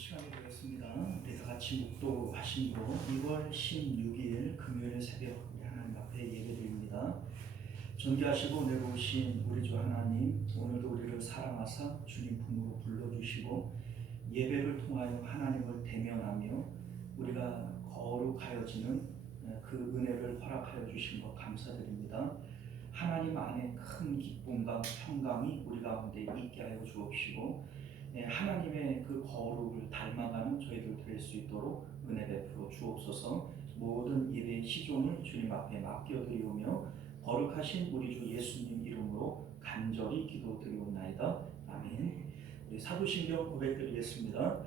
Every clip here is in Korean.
시간이 되었습니다. 우리 다 같이 묵도하심으로 2월 16일 금요일 새벽 우리 하나님 앞에 예배드립니다. 존귀하시고 내려오신 우리 주 하나님, 오늘도 우리를 사랑하사 주님 품으로 불러주시고 예배를 통하여 하나님을 대면하며 우리가 거룩하여지는 그 은혜를 허락하여 주신 것 감사드립니다. 하나님 안에 큰 기쁨과 평강이 우리 가운데 있게 하여 주옵시고 하나님의 그 거룩을 닮아가는 저희들 될 수 있도록 은혜 베풀어 주옵소서. 모든 예배의 시종을 주님 앞에 맡겨드리오며 거룩하신 우리 주 예수님 이름으로 간절히 기도드리옵나이다. 아멘. 사도신경 고백드리겠습니다.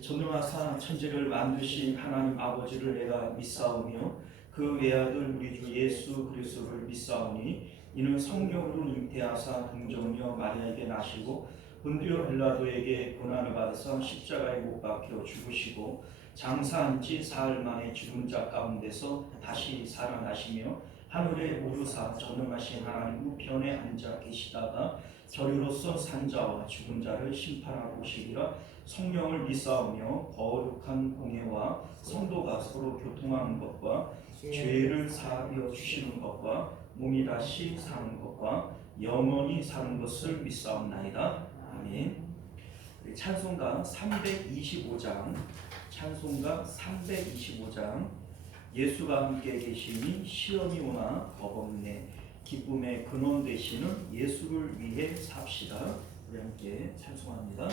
전능하사 천지를 만드신 하나님 아버지를 내가 믿사오며 그 외아들 우리 주 예수 그리스도를 믿사오니 이는 성령으로 잉태하사 동정녀 마리아에게 나시고 본디오 빌라도에게 고난을 받아서 십자가에 못 박혀 죽으시고 장사한 지 사흘 만에 죽은 자 가운데서 다시 살아나시며 하늘에 오르사 전능하신 하나님 우편에 앉아 계시다가 저리로서 산 자와 죽은 자를 심판하러 오시리라. 성령을 믿사오며 거룩한 공예와 성도가 서로 교통하는 것과 죄를 사하여 주시는 것과 몸이 다시 사는 것과 영원히 사는 것을 믿사옵나이다. 아멘. 찬송가 325장, 찬송가 325장. 예수가 함께 계시니 시험이 오나 겁없네. 기쁨의 근원 되시는 예수를 위해 삽시다. 우리 함께 찬송합니다.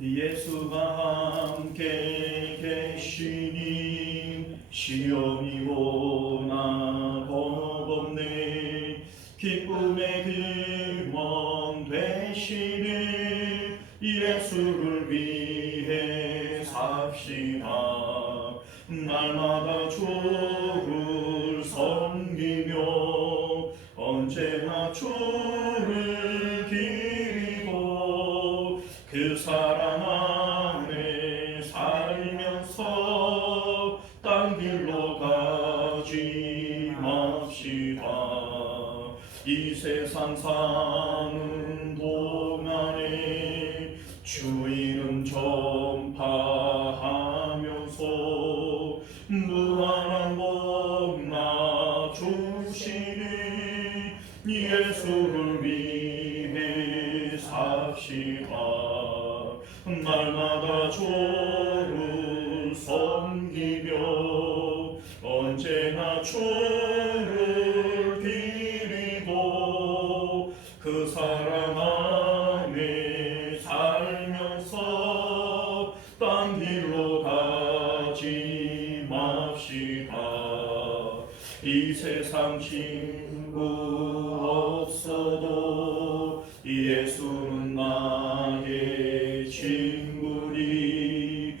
예수가 함께 계시니 시험이 오나 겁없네. 기쁨의 근원 되시는 예수를 위해 삽시다. 날마다 주를 섬기며 언제나 주를 기리고 그 사랑 안에 살면서 딴 길로 가지 맙시다. 이 세상 사는 동안에 주의는 전파하면서 무한한 복나 주시니 예수를 위해 삽시다. 날마다 주를 섬기며 언제나 주를 기리고 그 사랑 안에 살면서 딴 길로 가지 맙시다. 이 세상 친구 없어도 예수는 나의 친구니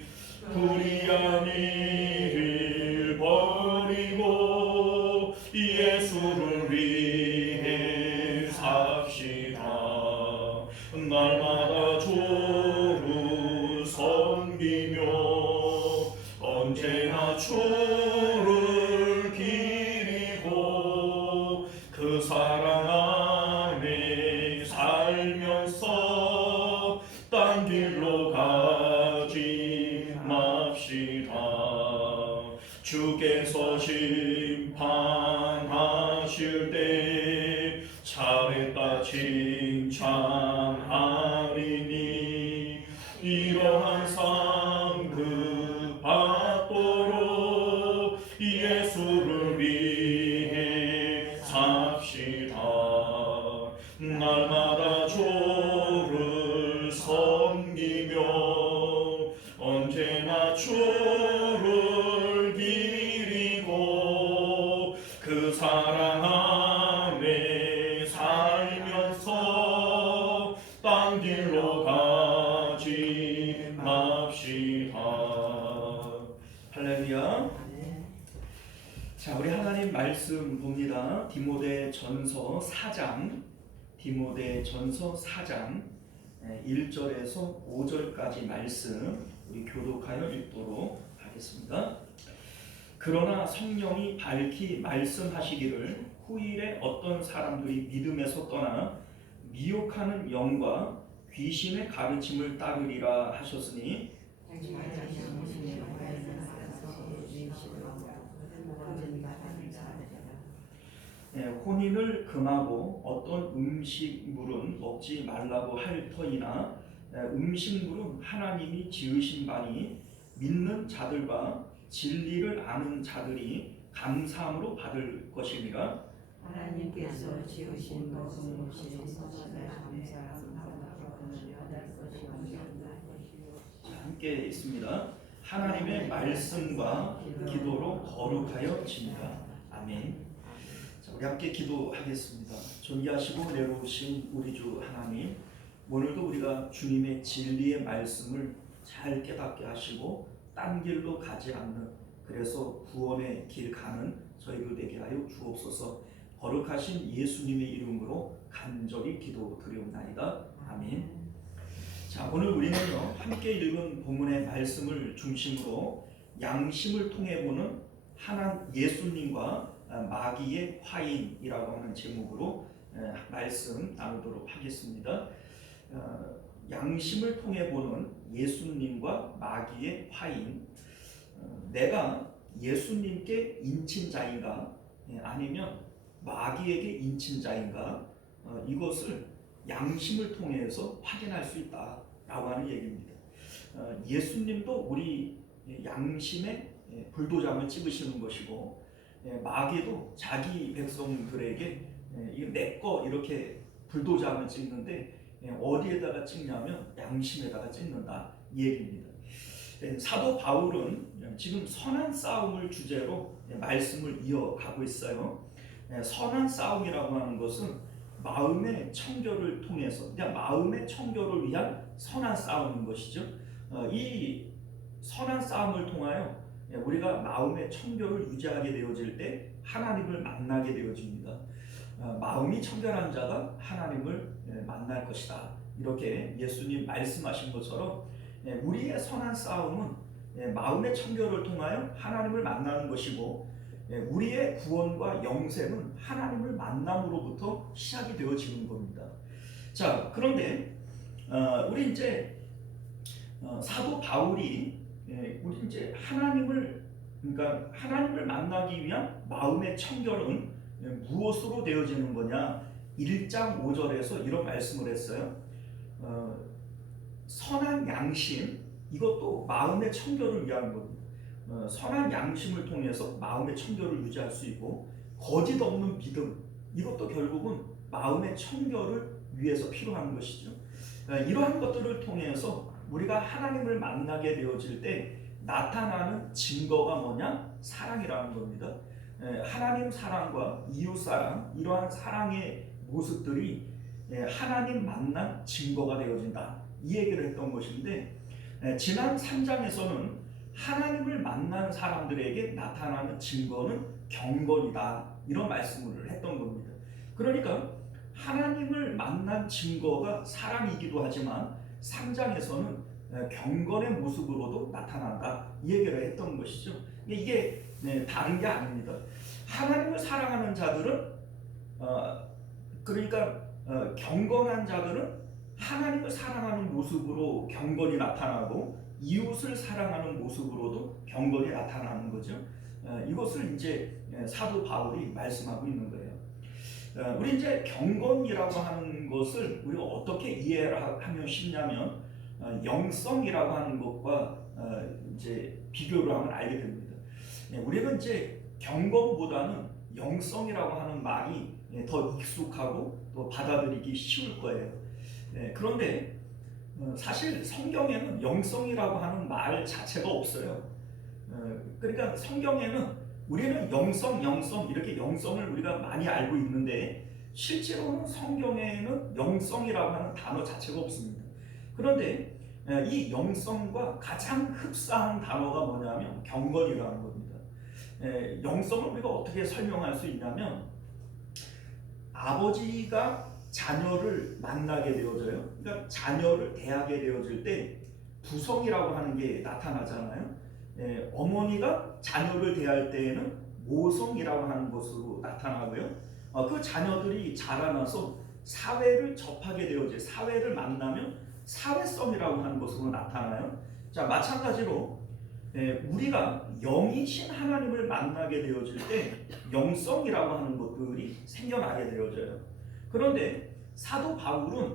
불의한 일을 버리고 예수를 위해 삽시다. 날마다 주를 섬기며 언제나 주를 기리고 그 사랑 안에 살면서 딴 길로 가지 맙시다. 주께서 심판하실 때 잘했다 칭찬하리니 이러한 상급 받도록 예수를 위해 삽시다. 날마다 주를 섬기며 언제나 주를 기리고 그 사랑 안에 살면서 딴 길로 가지 맙시다. 할렐루야. 자, 우리 하나님 말씀 봅니다. 디모데전서 4장, 디모데전서 4장 1절에서 5절까지 말씀 우리 교독하여 읽도록 하겠습니다. 그러나 성령이 밝히 말씀하시기를 후일에 어떤 사람들이 믿음에서 떠나 미혹하는 영과 귀신의 가르침을 따르리라 하셨으니 혼인을 금하고 어떤 음식물은 먹지 말라고 할 터이나 음식물은 하나님이 지으신 바니 믿는 자들과 진리를 아는 자들이 감사함으로 받을 것이니라. 하나님께서 지으신 것은 감사함으로 받을 것이옵니다. 함께 있습니다. 하나님의 말씀과 기도로 거룩하여집니다. 아멘. 자, 우리 함께 기도하겠습니다. 존귀하시고 내려오신 우리 주 하나님, 오늘도 우리가 주님의 진리의 말씀을 잘 깨닫게 하시고 딴 길로 가지 않는, 그래서 구원의 길 가는 저희들 되게 하여 주옵소서. 거룩하신 예수님의 이름으로 간절히 기도드리옵나이다. 아멘. 자, 오늘 우리는요, 함께 읽은 본문의 말씀을 중심으로 양심을 통해 보는 예수님과 마귀의 화인이라고 하는 제목으로 말씀 나누도록 하겠습니다. 양심을 통해 보는 예수님과 마귀의 화인. 내가 예수님께 인친 자인가 아니면 마귀에게 인친 자인가, 이것을 양심을 통해서 확인할 수 있다라고 하는 얘기입니다. 예수님도 우리 양심에 불도장을 찍으시는 것이고, 마귀도 자기 백성들에게 이게 내 거 이렇게 불도장을 찍는데 어디에다가 찍냐면 양심에다가 찍는다 이 얘기입니다. 사도 바울은 지금 선한 싸움을 주제로 말씀을 이어가고 있어요. 선한 싸움이라고 하는 것은 마음의 청결을 통해서, 그냥 마음의 청결을 위한 선한 싸움인 것이죠. 이 선한 싸움을 통하여 우리가 마음의 청결을 유지하게 되어질 때 하나님을 만나게 되어집니다. 마음이 청결한 자가 하나님을 만날 것이다. 이렇게 예수님 말씀하신 것처럼 우리의 선한 싸움은 마음의 청결을 통하여 하나님을 만나는 것이고, 우리의 구원과 영생은 하나님을 만남으로부터 시작이 되어지는 겁니다. 자, 그런데 우리 이제 사도 바울이 우리 이제 그러니까 하나님을 만나기 위한 마음의 청결은 무엇으로 되어지는 거냐? 1장 5절에서 이런 말씀을 했어요. 선한 양심, 이것도 마음의 청결을 위한 겁니다. 선한 양심을 통해서 마음의 청결을 유지할 수 있고, 거짓 없는 믿음, 이것도 결국은 마음의 청결을 위해서 필요한 것이죠. 이러한 것들을 통해서 우리가 하나님을 만나게 되어질 때 나타나는 증거가 뭐냐? 사랑이라는 겁니다. 하나님 사랑과 이웃 사랑, 이러한 사랑의 모습들이 하나님 만난 증거가 되어진다, 이 얘기를 했던 것인데, 지난 3장에서는 하나님을 만난 사람들에게 나타나는 증거는 경건이다, 이런 말씀을 했던 겁니다. 그러니까 하나님을 만난 증거가 사랑이기도 하지만 3장에서는 경건의 모습으로도 나타난다, 이 얘기를 했던 것이죠. 이게 다른 게 아닙니다. 하나님을 사랑하는 자들은 그러니까 경건한 자들은 하나님을 사랑하는 모습으로 경건이 나타나고, 이웃을 사랑하는 모습으로도 경건이 나타나는 거죠. 이것을 이제 사도 바울이 말씀하고 있는 거예요. 우리 이제 경건이라고 하는 것을 우리가 어떻게 이해하면 쉽냐면 영성이라고 하는 것과 이제 비교를 하면 알게 됩니다. 우리는 이제 경건보다는 영성이라고 하는 말이 더 익숙하고 또 받아들이기 쉬울 거예요. 그런데 사실 성경에는 영성이라고 하는 말 자체가 없어요. 그러니까 성경에는 우리는 영성 이렇게 영성을 우리가 많이 알고 있는데, 실제로는 성경에는 영성이라고 하는 단어 자체가 없습니다. 그런데 이 영성과 가장 흡사한 단어가 뭐냐면 경건이라는 겁니다. 영성을 우리가 어떻게 설명할 수 있냐면, 아버지가 자녀를 만나게 되어져요. 그러니까 자녀를 대하게 되어질 때 부성이라고 하는 게 나타나잖아요. 어머니가 자녀를 대할 때에는 모성이라고 하는 것으로 나타나고요. 그 자녀들이 자라나서 사회를 접하게 되어져요. 사회를 만나면 사회성이라고 하는 것으로 나타나요. 자, 마찬가지로 우리가 영이신 하나님을 만나게 되어질 때 영성이라고 하는 것들이 생겨나게 되어져요. 그런데 사도 바울은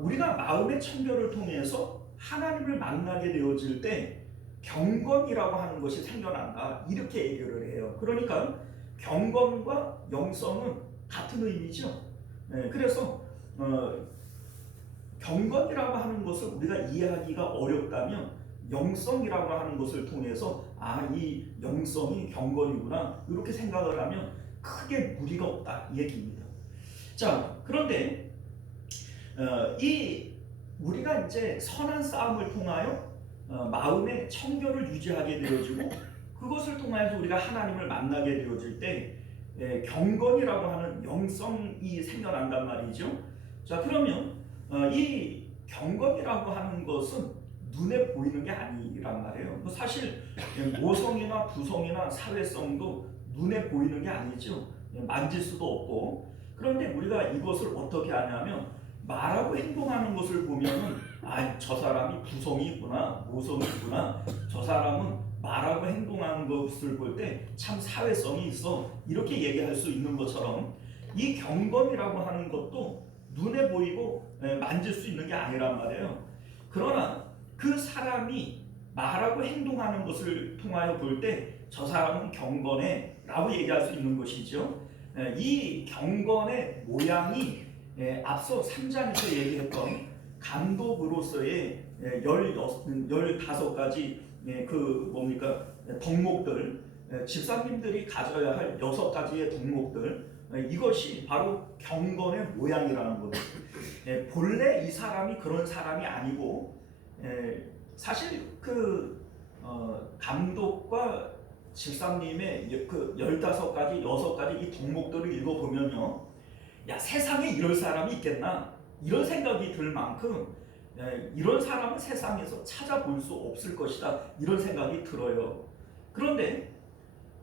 우리가 마음의 청결을 통해서 하나님을 만나게 되어질 때 경건이라고 하는 것이 생겨난다, 이렇게 얘기를 해요. 그러니까 경건과 영성은 같은 의미죠. 그래서 경건이라고 하는 것을 우리가 이해하기가 어렵다면 영성이라고 하는 것을 통해서 이 영성이 경건이구나, 이렇게 생각을 하면 크게 무리가 없다, 이 얘기입니다. 자, 그런데 우리가 이제 선한 싸움을 통하여 마음의 청결을 유지하게 되어지고, 그것을 통해서 우리가 하나님을 만나게 되어질 때 경건이라고 하는 영성이 생겨난단 말이죠. 자, 그러면 이 경건이라고 하는 것은 눈에 보이는 게 아니란 말이에요. 사실 모성이나 부성이나 사회성도 눈에 보이는 게 아니죠. 만질 수도 없고. 그런데 우리가 이것을 어떻게 하냐면 말하고 행동하는 것을 보면은 저 사람이 부성이 있구나, 모성이 있구나, 저 사람은 말하고 행동하는 것을 볼 때 참 사회성이 있어, 이렇게 얘기할 수 있는 것처럼 이 경건이라고 하는 것도 눈에 보이고 만질 수 있는 게 아니란 말이에요. 그러나 그 사람이 말하고 행동하는 것을 통하여 볼 때 저 사람은 경건해 라고 얘기할 수 있는 것이죠. 이 경건의 모양이 앞서 3장에서 얘기했던 감독으로서의 15가지 덕목들, 집사님들이 가져야 할 6가지의 덕목들, 이것이 바로 경건의 모양이라는 겁니다. 본래 이 사람이 그런 사람이 아니고, 사실 감독과 집사님의 15가지, 6가지 이 덕목들을 읽어보면요, 세상에 이럴 사람이 있겠나, 이런 생각이 들 만큼 이런 사람은 세상에서 찾아볼 수 없을 것이다, 이런 생각이 들어요. 그런데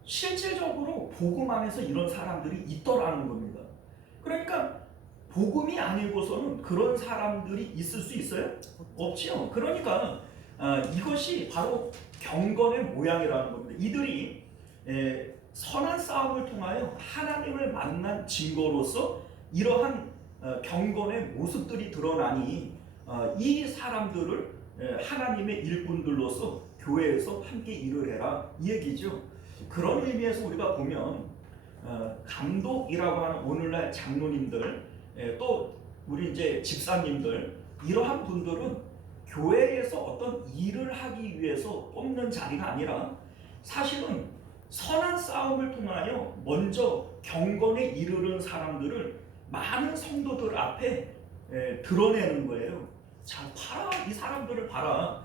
실질적으로 복음 안에서 이런 사람들이 있더라는 겁니다. 그러니까 복음이 아니고서는 그런 사람들이 있을 수 있어요? 없지요. 그러니까 이것이 바로 경건의 모양이라는 겁니다. 이들이 선한 싸움을 통하여 하나님을 만난 증거로서 이러한 경건의 모습들이 드러나니 이 사람들을 하나님의 일꾼들로서 교회에서 함께 일을 해라, 이 얘기죠. 그런 의미에서 우리가 보면 감독이라고 하는 오늘날 장로님들, 또 우리 이제 집사님들, 이러한 분들은 교회에서 어떤 일을 하기 위해서 뽑는 자리가 아니라 사실은 선한 싸움을 통하여 먼저 경건에 이르는 사람들을 많은 성도들 앞에 드러내는 거예요. 자, 봐라, 이 사람들을 봐라.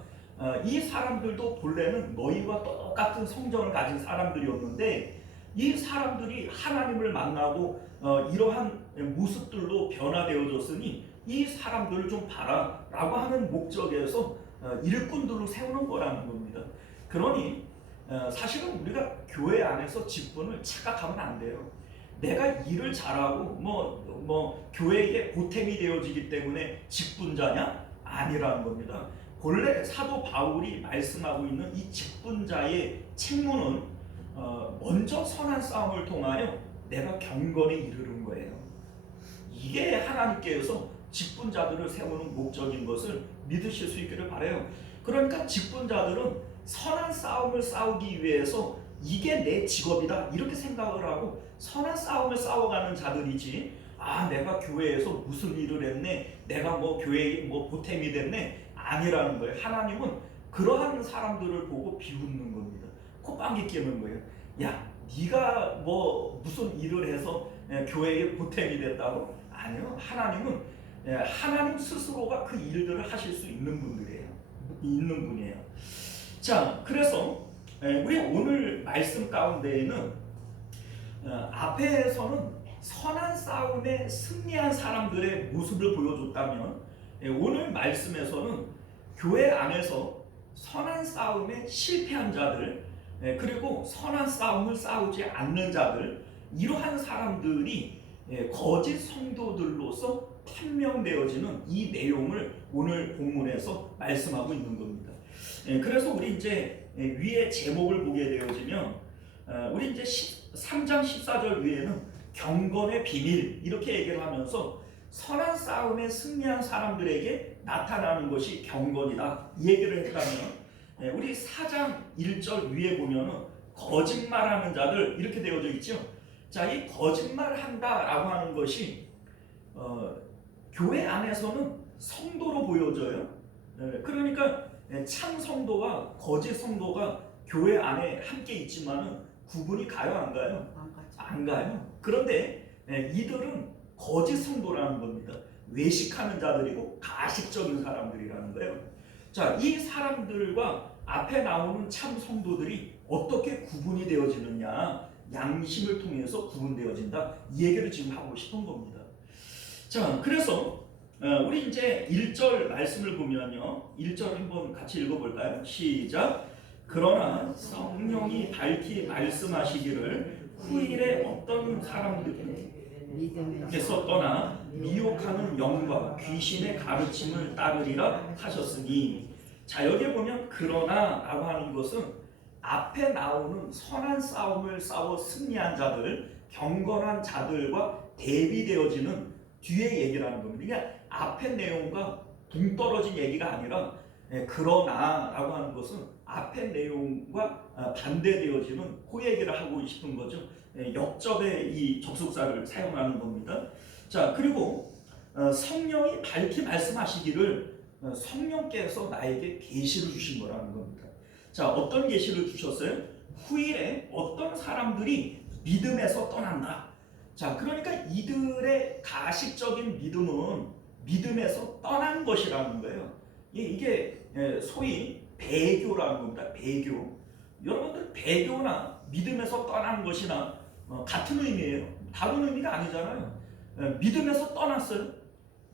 이 사람들도 본래는 너희와 똑같은 성정을 가진 사람들이었는데 이 사람들이 하나님을 만나고 이러한 모습들로 변화되어졌으니 이 사람들을 좀 봐라 라고 하는 목적에서 일꾼들로 세우는 거라는 겁니다. 그러니 사실은 우리가 교회 안에서 직분을 착각하면 안 돼요. 내가 일을 잘하고 교회에 보탬이 되어지기 때문에 직분자냐? 아니라는 겁니다. 본래 사도 바울이 말씀하고 있는 이 직분자의 책무는 먼저 선한 싸움을 통하여 내가 경건에 이르는 거예요. 이게 하나님께서 직분자들을 세우는 목적인 것을 믿으실 수 있기를 바라요. 그러니까 직분자들은 선한 싸움을 싸우기 위해서 이게 내 직업이다, 이렇게 생각을 하고 선한 싸움을 싸워가는 자들이지, 내가 교회에서 무슨 일을 했네, 내가 교회에 보탬이 됐네, 아니라는 거예요. 하나님은 그러한 사람들을 보고 비웃는 겁니다. 콧방귀 뀌는 거예요. 네가 무슨 일을 해서 교회에 보탬이 됐다고? 아니요. 하나님은 하나님 스스로가 그 일들을 하실 수 있는 분이에요. 자, 그래서 우리 오늘 말씀 가운데에는 앞에서는 선한 싸움에 승리한 사람들의 모습을 보여줬다면 오늘 말씀에서는 교회 안에서 선한 싸움에 실패한 자들, 그리고 선한 싸움을 싸우지 않는 자들, 이러한 사람들이 거짓 성도들로서 판명되어지는 이 내용을 오늘 본문에서 말씀하고 있는 겁니다. 그래서 우리 이제 위에 제목을 보게 되어지면 우리 이제 3장 14절 위에는 경건의 비밀 이렇게 얘기를 하면서 선한 싸움에 승리한 사람들에게 나타나는 것이 경건이다 이 얘기를 했다면 우리 4장 1절 위에 보면은 거짓말하는 자들 이렇게 되어져 있죠. 자, 이 거짓말한다라고 하는 것이 교회 안에서는 성도로 보여져요. 그러니까 참 성도와 거짓 성도가 교회 안에 함께 있지만은 구분이 가요, 안 가요? 안 가요. 그런데 이들은 거짓 성도라는 겁니다. 외식하는 자들이고 가식적인 사람들이라는 거예요. 자, 이 사람들과 앞에 나오는 참 성도들이 어떻게 구분이 되어지느냐, 양심을 통해서 구분되어진다 이 얘기를 지금 하고 싶은 겁니다. 자, 그래서 우리 이제 1절 말씀을 보면요, 1절 한번 같이 읽어볼까요? 시작. 그러나 성령이 밝히 말씀하시기를 후일에 어떤 사람들께서 떠나 미혹하는 영과 귀신의 가르침을 따르리라 하셨으니. 자, 여기에 보면 그러나 라고 하는 것은 앞에 나오는 선한 싸움을 싸워 승리한 자들, 경건한 자들과 대비되어지는 뒤에 얘기라는 겁니다. 그러니까 앞에 내용과 동떨어진 얘기가 아니라 그러나 라고 하는 것은 앞에 내용과 반대되어지는 그 얘기를 하고 싶은 거죠. 역접의 이 접속사를 사용하는 겁니다. 자, 그리고 성령이 밝히 말씀하시기를 성령께서 나에게 계시를 주신 거라는 겁니다. 자, 어떤 계시를 주셨어요? 후일에 어떤 사람들이 믿음에서 떠난다. 자, 그러니까 이들의 가식적인 믿음은 믿음에서 떠난 것이라는 거예요. 이게 소위 배교라는 겁니다. 배교. 여러분들 배교나 믿음에서 떠난 것이나 같은 의미예요. 다른 의미가 아니잖아요. 믿음에서 떠났어요.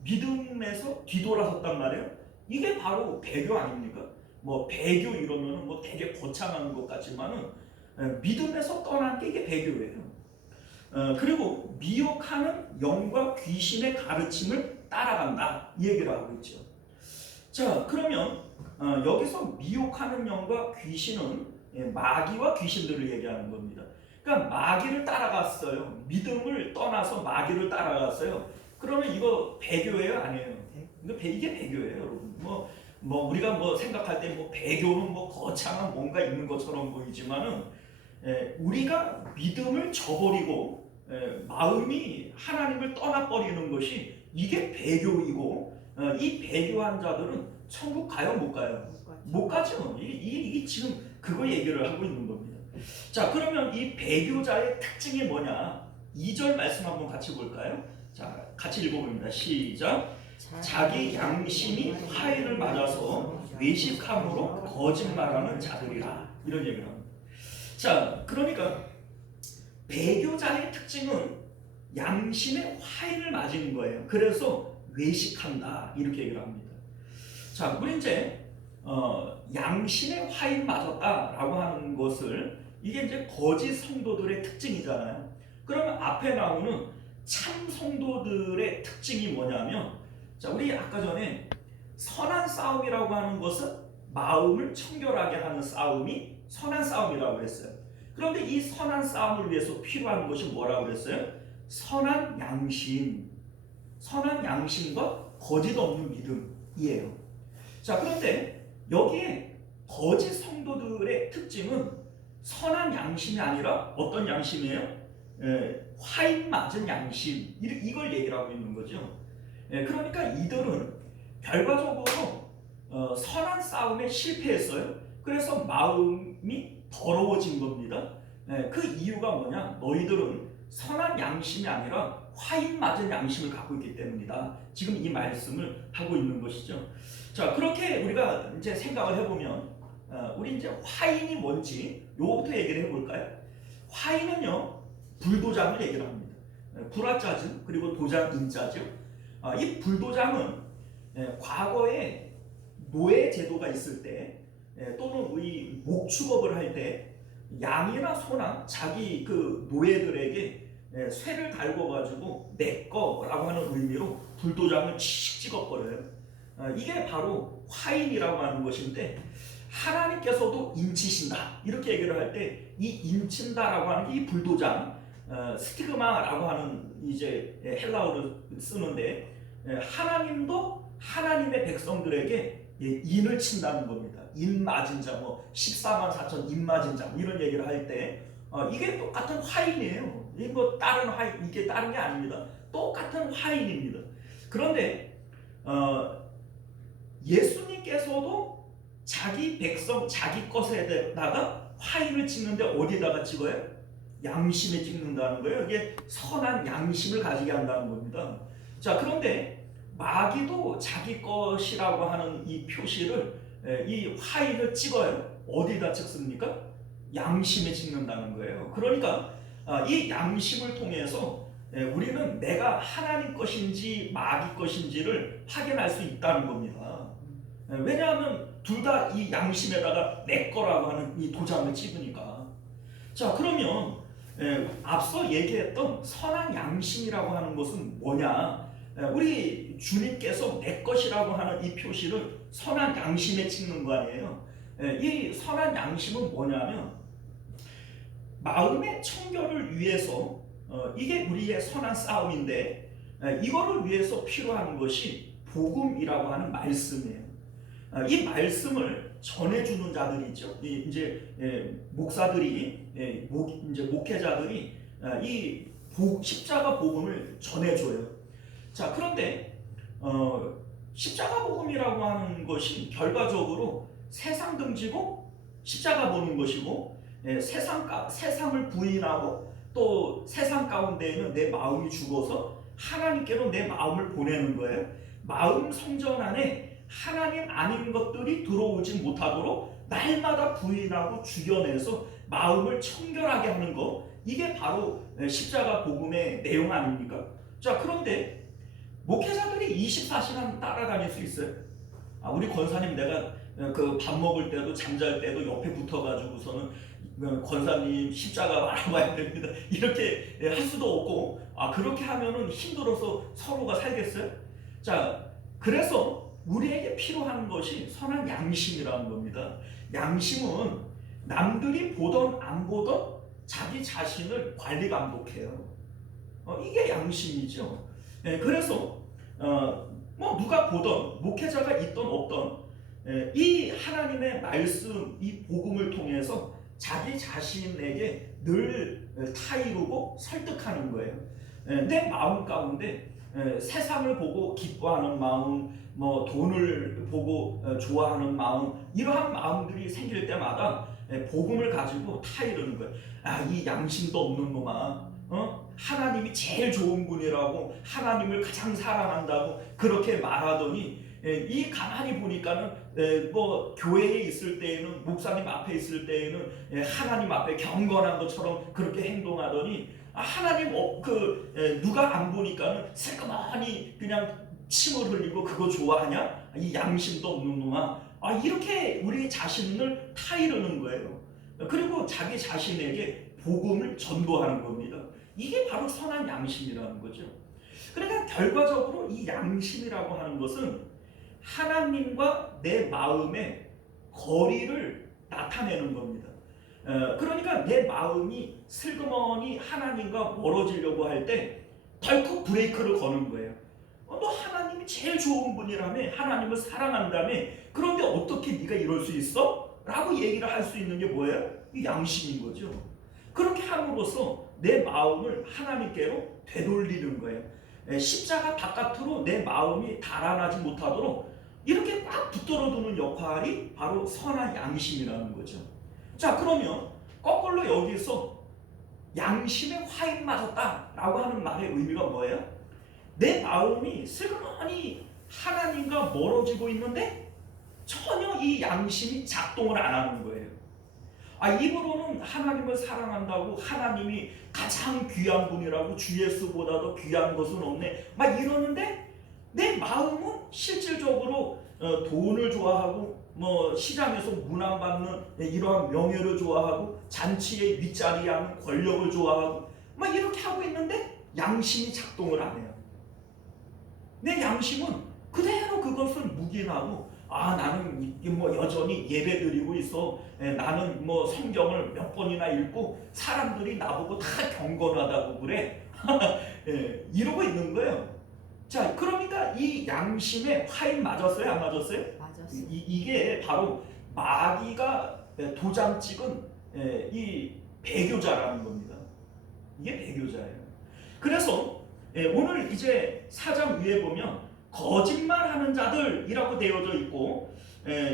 믿음에서 뒤돌아섰단 말이에요. 이게 바로 배교 아닙니까? 뭐 배교 이러면은 뭐 되게 거창한 것 같지만은 믿음에서 떠난 게 이게 배교예요. 그리고 미혹하는 영과 귀신의 가르침을 따라간다 이 얘기를 하고 있죠. 자, 그러면 여기서 미혹하는 영과 귀신은 마귀와 귀신들을 얘기하는 겁니다. 그러니까 마귀를 따라갔어요. 믿음을 떠나서 마귀를 따라갔어요. 그러면 이거 배교예요, 아니에요? 이게 배교예요, 여러분. 뭐 우리가 뭐 생각할 때 뭐 배교는 뭐 거창한 뭔가 있는 것처럼 보이지만은 우리가 믿음을 저버리고 마음이 하나님을 떠나버리는 것이 이게 배교이고 이 배교한 자들은 천국 가요, 못 가요? 못 가죠. 이게 지금 그거 얘기를 하고 있는 겁니다. 자, 그러면 이 배교자의 특징이 뭐냐? 2절 말씀 한번 같이 볼까요? 자, 같이 읽어봅니다. 시작. 자기 양심이 화해를 맞아서 외식함으로 거짓말하는 자들이라 이런 얘기를 합니다. 자, 그러니까 배교자의 특징은 양심의 화해를 맞은 거예요. 그래서 외식한다 이렇게 얘기를 합니다. 자, 우리 이제 양심의 화해를 맞았다라고 하는 것을 이게 이제 거짓 성도들의 특징이잖아요. 그러면 앞에 나오는 참 성도들의 특징이 뭐냐면, 자, 우리 아까 전에 선한 싸움이라고 하는 것은 마음을 청결하게 하는 싸움이 선한 싸움이라고 했어요. 그런데 이 선한 싸움을 위해서 필요한 것이 뭐라고 그랬어요? 선한 양심. 선한 양심과 거짓 없는 믿음이에요. 자, 그런데 여기에 거짓 성도들의 특징은 선한 양심이 아니라 어떤 양심이에요? 화인 맞은 양심. 이걸 얘기를 하고 있는 거죠. 그러니까 이들은 결과적으로 선한 싸움에 실패했어요. 그래서 마음이 더러워진 겁니다. 그 이유가 뭐냐? 너희들은 선한 양심이 아니라 화인 맞은 양심을 갖고 있기 때문이다. 지금 이 말씀을 하고 있는 것이죠. 자, 그렇게 우리가 이제 생각을 해보면 우리 이제 화인이 뭔지 요거부터 얘기를 해볼까요? 화인은요, 불도장을 얘기를 합니다. 불화자죠. 그리고 도장 인자죠. 이 불도장은 과거에 노예 제도가 있을 때 또는 우리 목축업을 할 때 양이나 소나 자기 그 노예들에게 쇠를 달고 가지고 내 거라고 하는 의미로 불도장을 칙 찍어버려요. 이게 바로 화인이라고 하는 것인데, 하나님께서도 인치신다 이렇게 얘기를 할 때 이 인친다라고 하는 게 이 불도장, 스티그마라고 하는 이제 헬라어를 쓰는데, 하나님도 하나님의 백성들에게 인을 친다는 겁니다. 인 맞은 자, 뭐 14만 4천 인 맞은 자 이런 얘기를 할 때 이게 똑같은 화인이에요. 이게 뭐 다른 화인, 이게 다른 게 아닙니다. 똑같은 화인입니다. 그런데 예수님께서도 자기 백성, 자기 것에다가 화인을 찍는데 어디다가 찍어요? 양심에 찍는다는 거예요. 이게 선한 양심을 가지게 한다는 겁니다. 자, 그런데 마귀도 자기 것이라고 하는 이 표시를, 이 화인을 찍어요. 어디다 찍습니까? 양심에 찍는다는 거예요. 그러니까 이 양심을 통해서 우리는 내가 하나님 것인지 마귀 것인지를 확인할 수 있다는 겁니다. 왜냐하면 둘 다 이 양심에다가 내 거라고 하는 이 도장을 찍으니까. 자, 그러면 앞서 얘기했던 선한 양심이라고 하는 것은 뭐냐? 우리 주님께서 내 것이라고 하는 이 표시를 선한 양심에 찍는 거 아니에요? 이 선한 양심은 뭐냐면 마음의 청결을 위해서, 이게 우리의 선한 싸움인데, 이거를 위해서 필요한 것이 복음이라고 하는 말씀이에요. 이 말씀을 전해주는 자들이 있죠. 이제 목사들이, 이제 목회자들이 이 십자가 복음을 전해줘요. 자, 그런데 십자가 복음이라고 하는 것이 결과적으로 세상 등지고 십자가 보는 것이고, 세상을 부인하고 또 세상 가운데에는 내 마음이 죽어서 하나님께로 내 마음을 보내는 거예요. 마음 성전 안에 하나님 아닌 것들이 들어오지 못하도록 날마다 부인하고 죽여내서 마음을 청결하게 하는 것, 이게 바로 십자가 복음의 내용 아닙니까? 자, 그런데 목회자들이 24시간 따라다닐 수 있어요? 우리 권사님, 내가 그 밥 먹을 때도 잠잘 때도 옆에 붙어가지고서는 권사님 십자가 알아봐야 됩니다 이렇게 할 수도 없고, 그렇게 하면은 힘들어서 서로가 살겠어요? 자, 그래서 우리에게 필요한 것이 선한 양심이라는 겁니다. 양심은 남들이 보던 안 보던 자기 자신을 관리 감독해요. 이게 양심이죠. 그래서 뭐 누가 보던, 목회자가 있던 없던, 이 하나님의 말씀, 이 복음을 통해서 자기 자신에게 늘 타이르고 설득하는 거예요. 내 마음 가운데 세상을 보고 기뻐하는 마음, 뭐 돈을 보고 좋아하는 마음, 이러한 마음들이 생길 때마다 복음을 가지고 타이르는 거예요. 이 양심도 없는 놈아, 하나님이 제일 좋은 분이라고, 하나님을 가장 사랑한다고 그렇게 말하더니, 이 가만히 보니까는 뭐 교회에 있을 때에는, 목사님 앞에 있을 때에는 하나님 앞에 경건한 것처럼 그렇게 행동하더니, 하나님 누가 안 보니까는 슬그머니 그냥 침을 흘리고 그거 좋아하냐? 이 양심도 없는 놈아. 이렇게 우리 자신을 타이르는 거예요. 그리고 자기 자신에게 복음을 전도하는 겁니다. 이게 바로 선한 양심이라는 거죠. 그러니까 결과적으로 이 양심이라고 하는 것은 하나님과 내 마음의 거리를 나타내는 겁니다. 그러니까 내 마음이 슬그머니 하나님과 멀어지려고 할 때 덜컥 브레이크를 거는 거예요. 너 하나님이 제일 좋은 분이라며, 하나님을 사랑한다며, 그런데 어떻게 네가 이럴 수 있어? 라고 얘기를 할 수 있는 게 뭐예요? 이 양심인 거죠. 그렇게 함으로써 내 마음을 하나님께로 되돌리는 거예요. 십자가 바깥으로 내 마음이 달아나지 못하도록 이렇게 꽉 붙들어두는 역할이 바로 선한 양심이라는 거죠. 자, 그러면 거꾸로 여기서 양심에 화인 맞았다라고 하는 말의 의미가 뭐예요? 내 마음이 슬그머니 하나님과 멀어지고 있는데 전혀 이 양심이 작동을 안 하는 거예요. 입으로는 하나님을 사랑한다고, 하나님이 가장 귀한 분이라고, 주 예수보다도 귀한 것은 없네 막 이러는데, 내 마음은 실질적으로 돈을 좋아하고, 뭐 시장에서 문안받는 이러한 명예를 좋아하고, 잔치의 윗자리에 앉는 권력을 좋아하고, 막 이렇게 하고 있는데 양심이 작동을 안 해요. 내 양심은 그대로 그것을 묵인하고 나는 뭐 여전히 예배드리고 있어. 나는 뭐 성경을 몇 번이나 읽고 사람들이 나보고 다 경건하다고 그래. 이러고 있는 거예요. 자, 그러니까 이 양심에 화인 맞았어요? 안 맞았어요? 맞았어. 이게 바로 마귀가 도장 찍은 이 배교자라는 겁니다. 이게 배교자예요. 그래서 오늘 이제 4장 위에 보면 거짓말하는 자들이라고 되어져 있고,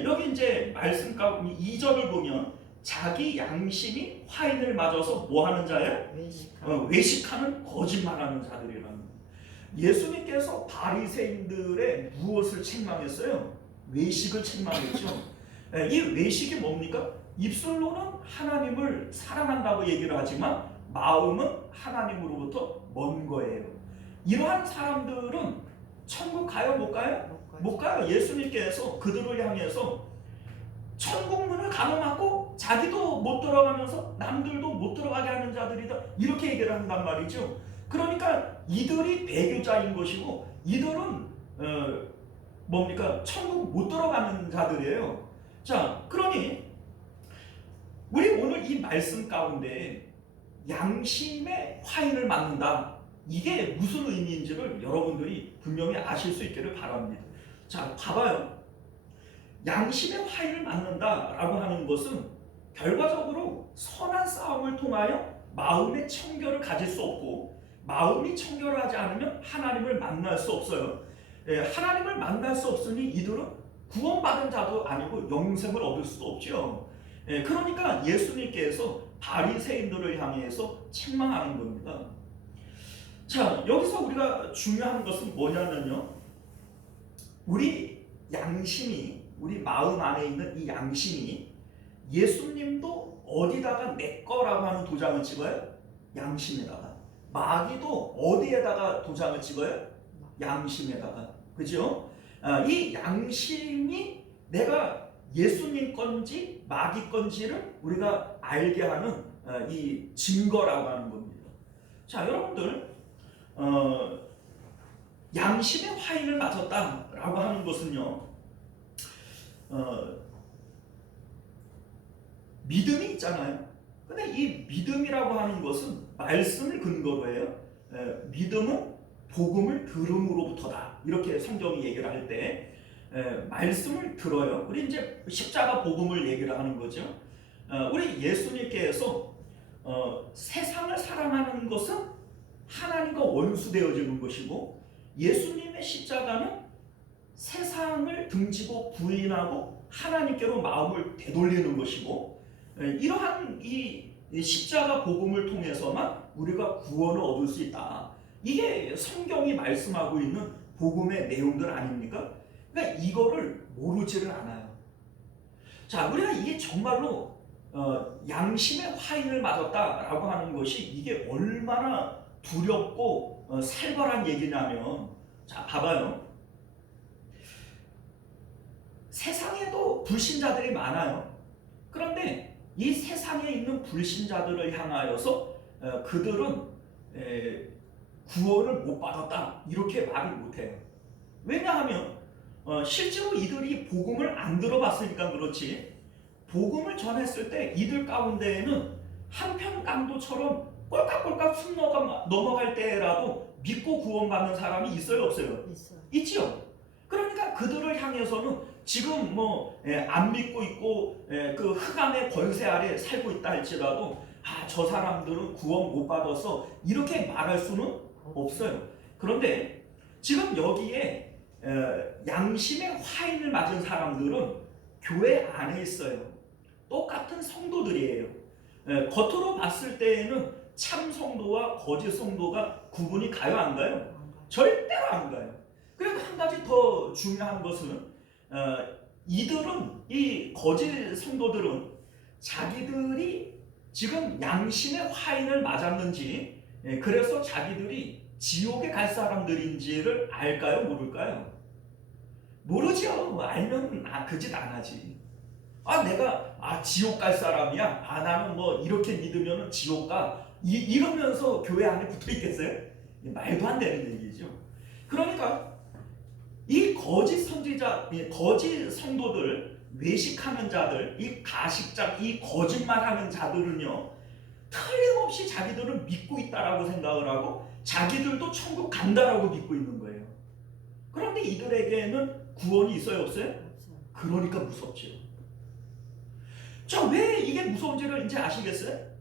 여기 이제 말씀 가운데 2절을 보면 자기 양심이 화인을 맞아서 뭐 하는 자예요? 외식하는 거짓말하는 자들이라는 거예요. 예수님께서 바리새인들의 무엇을 책망했어요? 외식을 책망했죠. 이 외식이 뭡니까? 입술로는 하나님을 사랑한다고 얘기를 하지만 마음은 하나님으로부터 먼 거예요. 이러한 사람들은 천국 가요? 못 가요? 못 가요. 예수님께서 그들을 향해서 천국 문을 가로막고 자기도 못 들어가면서 남들도 못 들어가게 하는 자들이다, 이렇게 얘기를 한단 말이죠. 그러니까 이들이 배교자인 것이고 이들은 뭡니까? 천국 못 들어가는 자들이에요. 자, 그러니 우리 오늘 이 말씀 가운데 양심의 화인을 맞는다, 이게 무슨 의미인지를 여러분들이 분명히 아실 수 있기를 바랍니다. 자, 봐봐요. 양심의 화인을 맞는다라고 하는 것은 결과적으로 선한 싸움을 통하여 마음의 청결을 가질 수 없고, 마음이 청결하지 않으면 하나님을 만날 수 없어요. 하나님을 만날 수 없으니 이들은 구원받은 자도 아니고 영생을 얻을 수도 없죠. 그러니까 예수님께서 바리새인들을 향해서 책망하는 겁니다. 자, 여기서 우리가 중요한 것은 뭐냐면요, 우리 양심이, 우리 마음 안에 있는 이 양심이 예수님도 어디다가 내 거라고 하는 도장을 찍어요? 양심에다가. 마귀도 어디에다가 도장을 찍어요? 양심에다가. 그죠? 이 양심이 내가 예수님 건지 마귀 건지를 우리가 알게 하는 이 증거라고 하는 겁니다. 자, 여러분들, 양심의 화인을 맞았다라고 하는 것은요, 믿음이 있잖아요. 근데 이 믿음이라고 하는 것은 말씀을 근거로 해요. 믿음은 복음을 들음으로부터다, 이렇게 성경이 얘기를 할 때 말씀을 들어요. 우리 이제 십자가 복음을 얘기를 하는 거죠. 우리 예수님께서 세상을 사랑하는 것은 하나님과 원수되어지는 것이고, 예수님의 십자가는 세상을 등지고 부인하고 하나님께로 마음을 되돌리는 것이고, 이러한 이 십자가 복음을 통해서만 우리가 구원을 얻을 수 있다. 이게 성경이 말씀하고 있는 복음의 내용들 아닙니까? 그러니까 이거를 모르지를 않아요. 자, 우리가 이게 정말로 양심의 화인을 맞았다라고 하는 것이 이게 얼마나 두렵고 살벌한 얘기냐면, 자, 봐봐요. 세상에도 불신자들이 많아요. 그런데 이 세상에 있는 불신자들을 향하여서 그들은 구원을 못 받았다, 이렇게 말을 못해요. 왜냐하면 실제로 이들이 복음을 안 들어봤으니까 그렇지, 복음을 전했을 때 이들 가운데에는 한편 강도처럼 꼴깍꼴깍 숨 넘어갈 때라도 믿고 구원받는 사람이 있어요, 없어요? 있지요. 그러니까 그들을 향해서는 지금 안 믿고 있고 그 흑암의 권세 아래 살고 있다 할지라도 저 사람들은 구원 못 받아서 이렇게 말할 수는 없어요. 그런데 지금 여기에 양심의 화인을 맞은 사람들은 교회 안에 있어요. 똑같은 성도들이에요. 겉으로 봤을 때에는 참 성도와 거짓 성도가 구분이 가요, 안 가요? 절대로 안 가요. 그리고 한 가지 더 중요한 것은 이들은, 이 거짓 성도들은 자기들이 지금 양심의 화인을 맞았는지, 그래서 자기들이 지옥에 갈 사람들인지를 알까요, 모를까요? 모르죠. 알면 그 짓 안 하지. 내가 지옥 갈 사람이야. 나는 뭐 이렇게 믿으면 지옥 가. 이러면서 교회 안에 붙어 있겠어요? 말도 안 되는 얘기죠. 그러니까 이 거짓 선지자, 거짓 성도들, 외식하는 자들, 이 가식자, 이 거짓말하는 자들은요, 틀림없이 자기들은 믿고 있다라고 생각을 하고 자기들도 천국 간다라고 믿고 있는 거예요. 그런데 이들에게는 구원이 있어요, 없어요? 그러니까 무섭죠. 자, 왜 이게 무서운지를 이제 아시겠어요?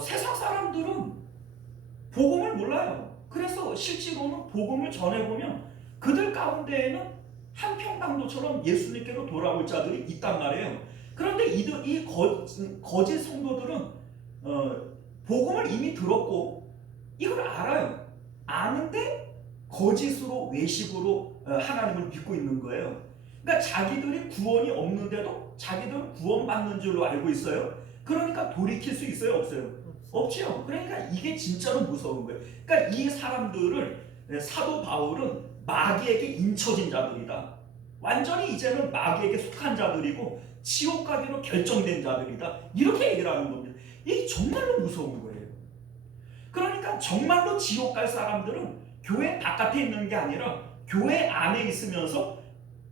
세상 사람들은 복음을 몰라요. 그래서 실제로는 복음을 전해보면 그들 가운데에는 한평강도처럼 예수님께로 돌아올 자들이 있단 말이에요. 그런데 이 거짓 성도들은 복음을 이미 들었고 이걸 알아요. 아는데 거짓으로 외식으로 하나님을 믿고 있는 거예요. 그러니까 자기들이 구원이 없는데도 자기들은 구원받는 줄로 알고 있어요. 그러니까 돌이킬 수 있어요, 없어요? 없죠. 그러니까 이게 진짜로 무서운 거예요. 그러니까 이 사람들을 사도 바울은 마귀에게 인쳐진 자들이다. 완전히 이제는 마귀에게 속한 자들이고 지옥 가기로 결정된 자들이다. 이렇게 얘기를 하는 겁니다. 이게 정말로 무서운 거예요. 그러니까 정말로 지옥 갈 사람들은 교회 바깥에 있는 게 아니라 교회 안에 있으면서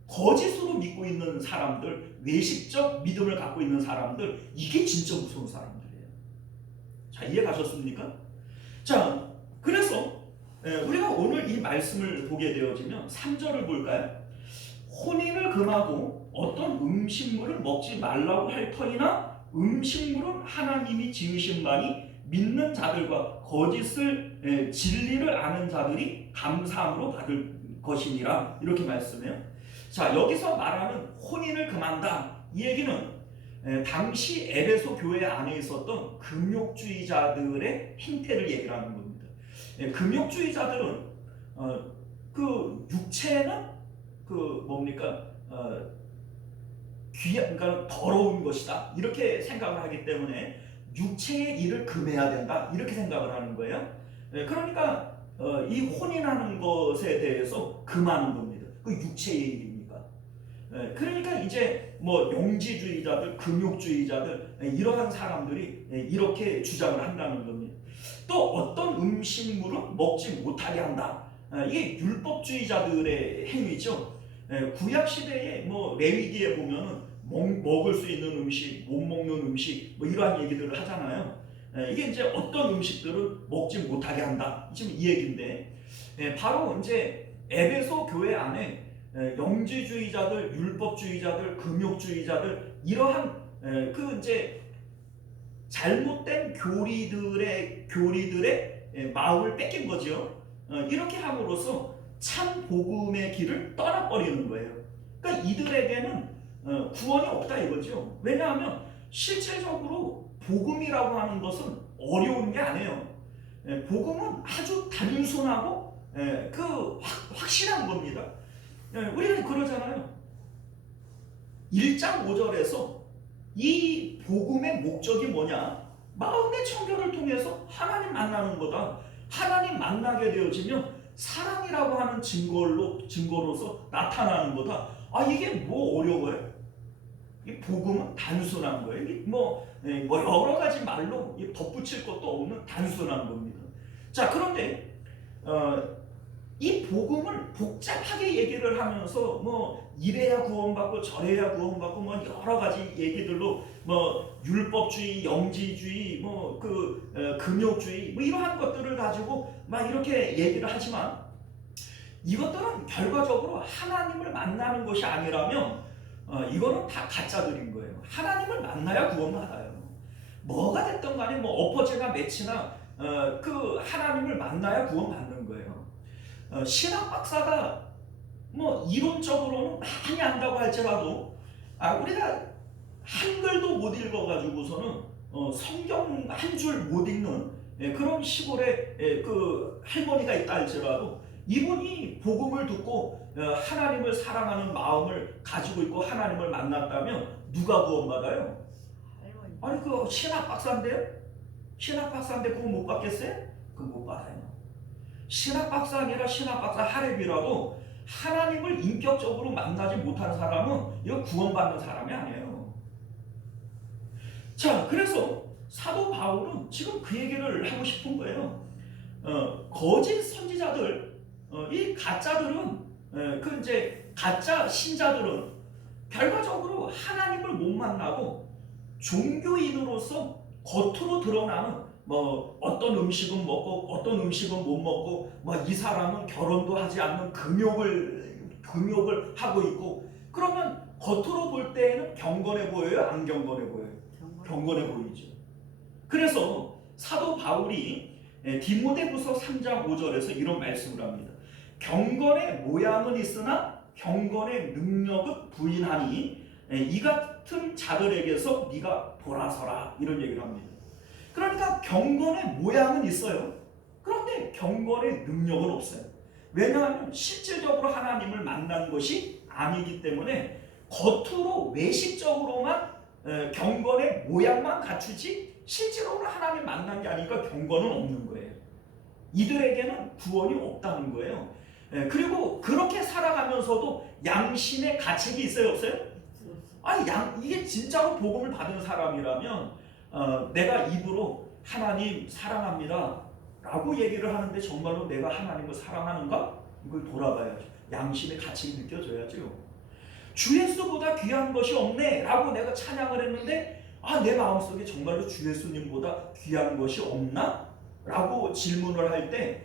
거짓으로 믿고 있는 사람들, 외식적 믿음을 갖고 있는 사람들, 이게 진짜 무서운 사람들이에요. 자, 이해 가셨습니까? 자, 그래서 우리가 오늘 이 말씀을 보게 되어지면 3절을 볼까요? 혼인을 금하고 어떤 음식물을 먹지 말라고 할 터이나 음식물은 하나님이 지으신 바니 믿는 자들과 거짓을 진리를 아는 자들이 감사함으로 받을 것이니라, 이렇게 말씀해요. 자, 여기서 말하는 혼인을 금한다, 이 얘기는 당시 에베소 교회 안에 있었던 금욕주의자들의 행태를 얘기를 하는 겁니다. 금욕주의자들은 그 육체는 그 뭡니까 그러니까 더러운 것이다, 이렇게 생각을 하기 때문에 육체의 일을 금해야 된다, 이렇게 생각을 하는 거예요. 그러니까 이 혼인하는 것에 대해서 금하는 겁니다. 그 육체의 일입니까? 그러니까 이제 뭐 영지주의자들, 금욕주의자들, 이러한 사람들이 이렇게 주장을 한다는 겁니다. 또 어떤 음식물은 먹지 못하게 한다. 이게 율법주의자들의 행위죠. 구약 시대에 뭐 레위기에 보면은 먹을 수 있는 음식, 못 먹는 음식, 뭐 이러한 얘기들을 하잖아요. 이게 이제 어떤 음식들을 먹지 못하게 한다, 지금 이 얘기인데, 바로 이제 에베소 교회 안에 영지주의자들, 율법주의자들, 금욕주의자들, 이러한 그 이제 잘못된 교리들의 마음을 뺏긴 거죠. 이렇게 함으로써 참 복음의 길을 떠나버리는 거예요. 그러니까 이들에게는 구원이 없다 이거죠. 왜냐하면 실질적으로 복음이라고 하는 것은 어려운 게 아니에요. 복음은 아주 단순하고 그 확실한 겁니다. 우리는 그러잖아요. 1장 5절에서 이 복음의 목적이 뭐냐? 마음의 청결을 통해서 하나님 만나는 거다. 하나님 만나게 되어지면 사랑이라고 하는 증거로서 나타나는 거다. 이게 뭐 어려워요? 이 복음은 단순한 거예요. 뭐 여러 가지 말로 덧붙일 것도 없는 단순한 겁니다. 자, 그런데 이 복음을 복잡하게 얘기를 하면서 뭐 이래야 구원받고 저래야 구원받고 뭐 여러 가지 얘기들로 뭐 율법주의, 영지주의, 뭐 그 금욕주의, 뭐 이러한 것들을 가지고 막 이렇게 얘기를 하지만 이것들은 결과적으로 하나님을 만나는 것이 아니라면 이거는 다 가짜들인 거예요. 하나님을 만나야 구원받아요. 뭐가 됐든 간에 뭐 엎어지나 매치나 그 하나님을 만나야 구원받는 거예요. 신학 박사가 뭐 이론적으로는 많이 안다고 할지라도 우리가 한글도 못 읽어가지고서는 성경 한 줄 못 읽는 그런 시골에 그 할머니가 있다 할지라도 이분이 복음을 듣고 하나님을 사랑하는 마음을 가지고 있고 하나님을 만났다면 누가 구원받아요? 아니 그 신학 박사인데 그거 못 받겠어요? 그거 못 받아요. 신학 박사 아니라 신학 박사 하랩이라도 하나님을 인격적으로 만나지 못하는 사람은 이거 구원받는 사람이 아니에요. 자, 그래서 사도 바울은 지금 그 얘기를 하고 싶은 거예요. 거짓 선지자들, 이 가짜들은, 그 이제 가짜 신자들은 결과적으로 하나님을 못 만나고 종교인으로서 겉으로 드러나는 뭐 어떤 음식은 먹고 어떤 음식은 못 먹고 뭐 이 사람은 결혼도 하지 않는 금욕을 하고 있고, 그러면 겉으로 볼 때에는 경건해 보여요? 안 경건해 보여요? 경건해 보이죠. 그래서 사도 바울이 디모데후서 3장 5절에서 이런 말씀을 합니다. 경건의 모양은 있으나 경건의 능력은 부인하니 이 같은 자들에게서 네가 돌아서라, 이런 얘기를 합니다. 그러니까 경건의 모양은 있어요. 그런데 경건의 능력은 없어요. 왜냐하면 실질적으로 하나님을 만난 것이 아니기 때문에 겉으로 외식적으로만 경건의 모양만 갖추지 실제로는 하나님 만난 게 아니니까 경건은 없는 거예요. 이들에게는 구원이 없다는 거예요. 그리고 그렇게 살아가면서도 양심의 가책이 있어요, 없어요? 아니, 이게 진짜로 복음을 받은 사람이라면 내가 입으로 하나님 사랑합니다 라고 얘기를 하는데 정말로 내가 하나님을 사랑하는가? 이걸 돌아봐야죠. 양심의 가책이 느껴져야죠. 주 예수보다 귀한 것이 없네 라고 내가 찬양을 했는데, 내 마음속에 정말로 주 예수님보다 귀한 것이 없나? 라고 질문을 할 때,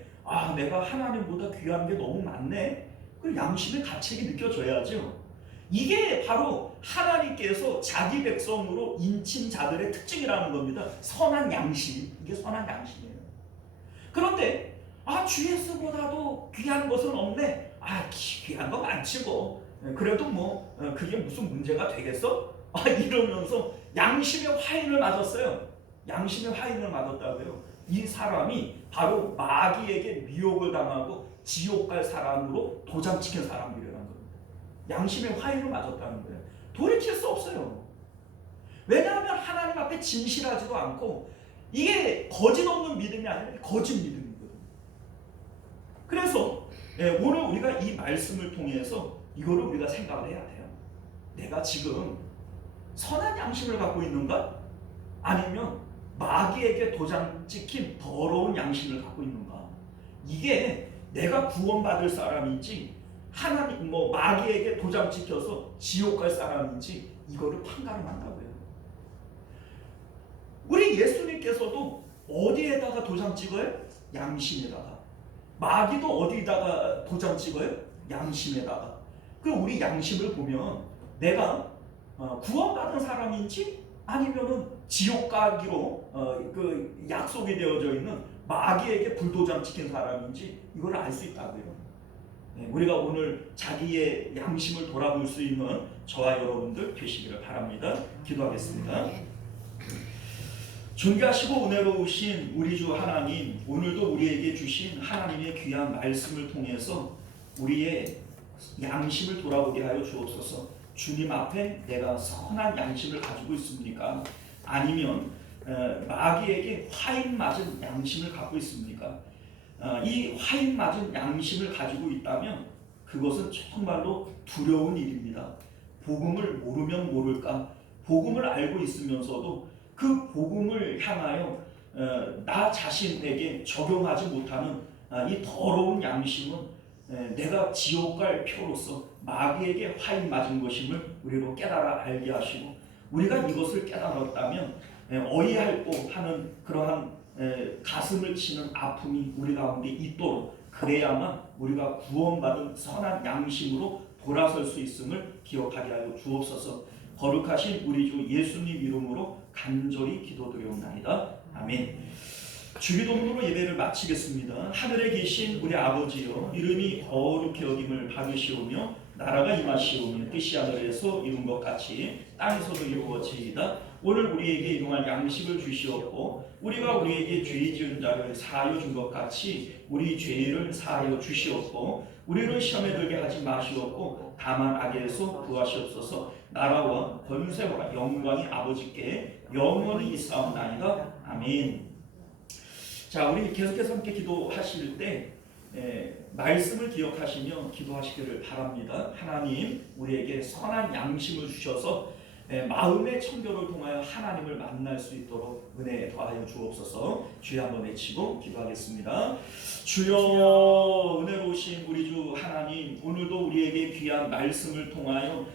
내가 하나님보다 귀한 게 너무 많네. 그 양심의 가책이 느껴져야죠. 이게 바로 하나님께서 자기 백성으로 인친 자들의 특징이라는 겁니다. 선한 양심. 이게 선한 양심이에요. 그런데 주 예수보다도 귀한 것은 없네. 귀한 거 많지 뭐. 그래도 뭐 그게 무슨 문제가 되겠어? 이러면서 양심의 화인을 맞았어요. 양심의 화인을 맞았다고요. 이 사람이 바로 마귀에게 미혹을 당하고 지옥 갈 사람으로 도장 찍힌 사람들이라는 겁니다. 양심의 화인을 맞았다는 거예요. 돌이킬 수 없어요. 왜냐하면 하나님 앞에 진실하지도 않고, 이게 거짓 없는 믿음이 아니라 거짓 믿음이거든요. 그래서 오늘 우리가 이 말씀을 통해서 이거를 우리가 생각을 해야 돼요. 내가 지금 선한 양심을 갖고 있는가? 아니면 마귀에게 도장 찍힌 더러운 양심을 갖고 있는가? 이게 내가 구원받을 사람인지 하나님 마귀에게 도장 찍혀서 지옥 갈 사람인지 이거를 판가름한다고요. 우리 예수님께서도 어디에다가 도장 찍어요? 양심에다가. 마귀도 어디다가 도장 찍어요? 양심에다가. 그럼 우리 양심을 보면 내가 구원받은 사람인지 아니면은 지옥 가기로 그 약속이 되어져 있는 마귀에게 불도장 찍힌 사람인지 이걸 알 수 있다고요. 우리가 오늘 자기의 양심을 돌아볼 수 있는 저와 여러분들 되시기를 바랍니다. 기도하겠습니다. 존귀하시고 은혜로우신 우리 주 하나님, 오늘도 우리에게 주신 하나님의 귀한 말씀을 통해서 우리의 양심을 돌아보게 하여 주옵소서. 주님 앞에 내가 선한 양심을 가지고 있습니까? 아니면 마귀에게 화인 맞은 양심을 갖고 있습니까? 이 화인 맞은 양심을 가지고 있다면 그것은 정말로 두려운 일입니다. 복음을 모르면 모를까? 복음을 알고 있으면서도 그 복음을 향하여 나 자신에게 적용하지 못하는 이 더러운 양심은 내가 지옥 갈 표로서 마귀에게 화인 맞은 것임을 우리로 깨달아 알게 하시고, 우리가 이것을 깨달았다면 어이할고 하는 그러한 가슴을 치는 아픔이 우리 가운데 있도록, 그래야만 우리가 구원받은 선한 양심으로 돌아설 수 있음을 기억하게 하여 주옵소서. 거룩하신 우리 주 예수님 이름으로 간절히 기도드리옵나이다. 아멘. 주기도문으로 예배를 마치겠습니다. 하늘에 계신 우리 아버지여, 이름이 거룩히 여김을 받으시오며 나라가 임하시오며 뜻이 하늘에서 이룬 것 같이 땅에서도 이루어지이다. 오늘 우리에게 일용할 양식을 주시옵고, 우리가 우리에게 죄 지은 자를 사하여 준 것 같이 우리 죄를 사하여 주시옵고, 우리를 시험에 들게 하지 마시옵고 다만 악에서 구하시옵소서. 나라와 권세와 영광이 아버지께 영원히 있사옵나이다. 아멘. 자, 우리 계속해서 함께 기도하실 때 말씀을 기억하시며 기도하시기를 바랍니다. 하나님, 우리에게 선한 양심을 주셔서 마음의 청결을 통하여 하나님을 만날 수 있도록 은혜 더하여 주옵소서. 주여 한번 외치고 기도하겠습니다. 주여, 은혜로우신 우리 주 하나님, 오늘도 우리에게 귀한 말씀을 통하여